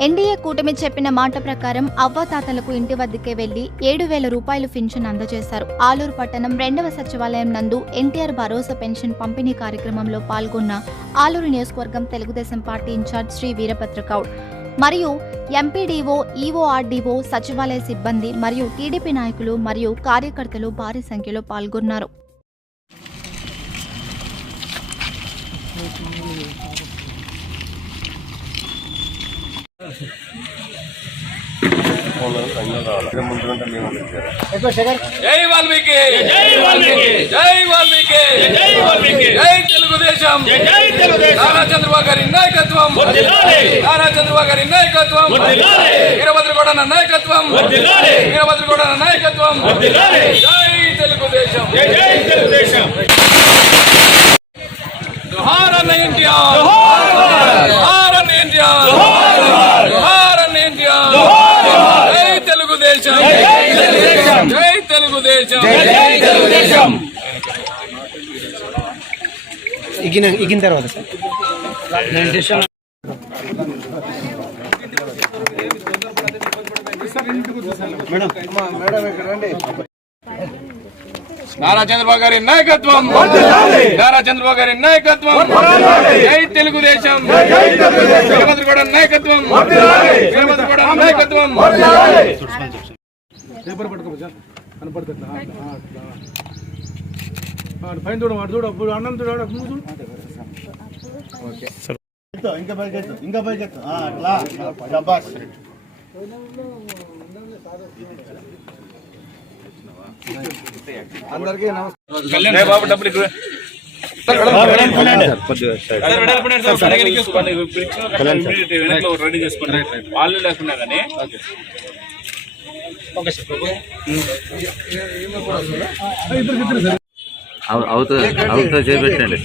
NDA కూటమి చెప్పిన మాట ప్రకారం అవ్వాతాతలకు ఇంటి వద్దకే వెళ్ళి ఏడు వేల రూపాయలు పెన్షన్ అందజేశారు. ఆలూరు పట్టణం రెండవ సచివాలయం నందు ఎన్టీఆర్ భరోసా పెన్షన్ పంపిణీ కార్యక్రమంలో పాల్గొన్న ఆలూరు నియోజకవర్గం తెలుగుదేశం పార్టీ ఇన్ఛార్జ్ శ్రీ వీరభద్ర గౌడ్. మరియు ఎంపీడీఓ ఈఓఆర్డీఓ సచివాలయ సిబ్బంది మరియు టీడీపీ నాయకులు మరియు కార్యకర్తలు భారీ సంఖ్యలో పాల్గొన్నారు. జై వాల్మీకి. జై వాల్మీకి. జై వాల్మీకి జై వాల్మీకి జై తెలుగుదేశం. జై తెలుగుదేశం నారా చంద్రబాబు గారి నాయకత్వం. నారా చంద్రబాబు గారి నాయకత్వం. వీరభద్రగౌడ నాయకత్వం. వీరభద్రగౌడ నాయకత్వం. జై తెలుగుదేశం. జై తెలుగుదేశం. జోహార్ అన్న ఎన్టీఆర్ జోహార్ అన్న ఎన్టీఆర్ జోహార్ అన్న ఎన్టీఆర్ జై తెలుగుదేశం! జై తెలుగుదేశం! ఇగిన ఇగిన తర్వాత సార్. నారా చంద్రబాబు గారి నాయకత్వం. నారా చంద్రబాబు గారి నాయకత్వం. జై తెలుగుదేశం. నాయకత్వం. వీరభద్రగౌడ నాయకత్వం. పేపర్ పట్టుకో సార్ కనపడుతుంది అట్లా అట్లా వాడు పైన చూడు వాడు చూడు అప్పుడు అన్నం చూడు ముందు ఇంకా పైకెత్తు ఇంకా అట్లా శబాష్. అందరికీ నమస్కారం వాళ్ళు లేకుండా కానీ. అవుతా అవుతా చేపెట్టండి.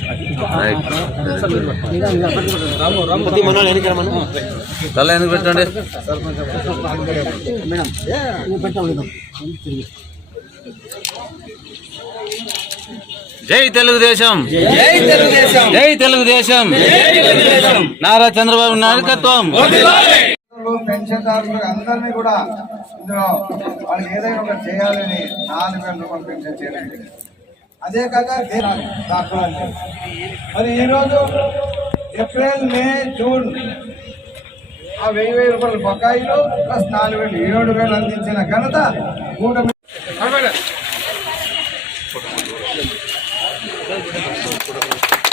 తల ఎందుకు పెట్టండి? జై తెలుగుదేశం. జై తెలుగుదేశం. జై తెలుగుదేశం. నారా చంద్రబాబు నాయకత్వం. పెన్షన్దారులు అందరినీ కూడా ఇందులో వాళ్ళు ఏదైనా ఒకటి చేయాలని నాలుగు వేల రూపాయలు పెన్షన్ చేయాలండి అదే కాక దే- దాఖలు అంటే మరి ఈరోజు ఏప్రిల్ మే జూన్ ఆ వెయ్యి వెయ్యి రూపాయల బకాయిలు ప్లస్ నాలుగు వేలు ఏడు వేలు అందించిన ఘనత కూటమి これ。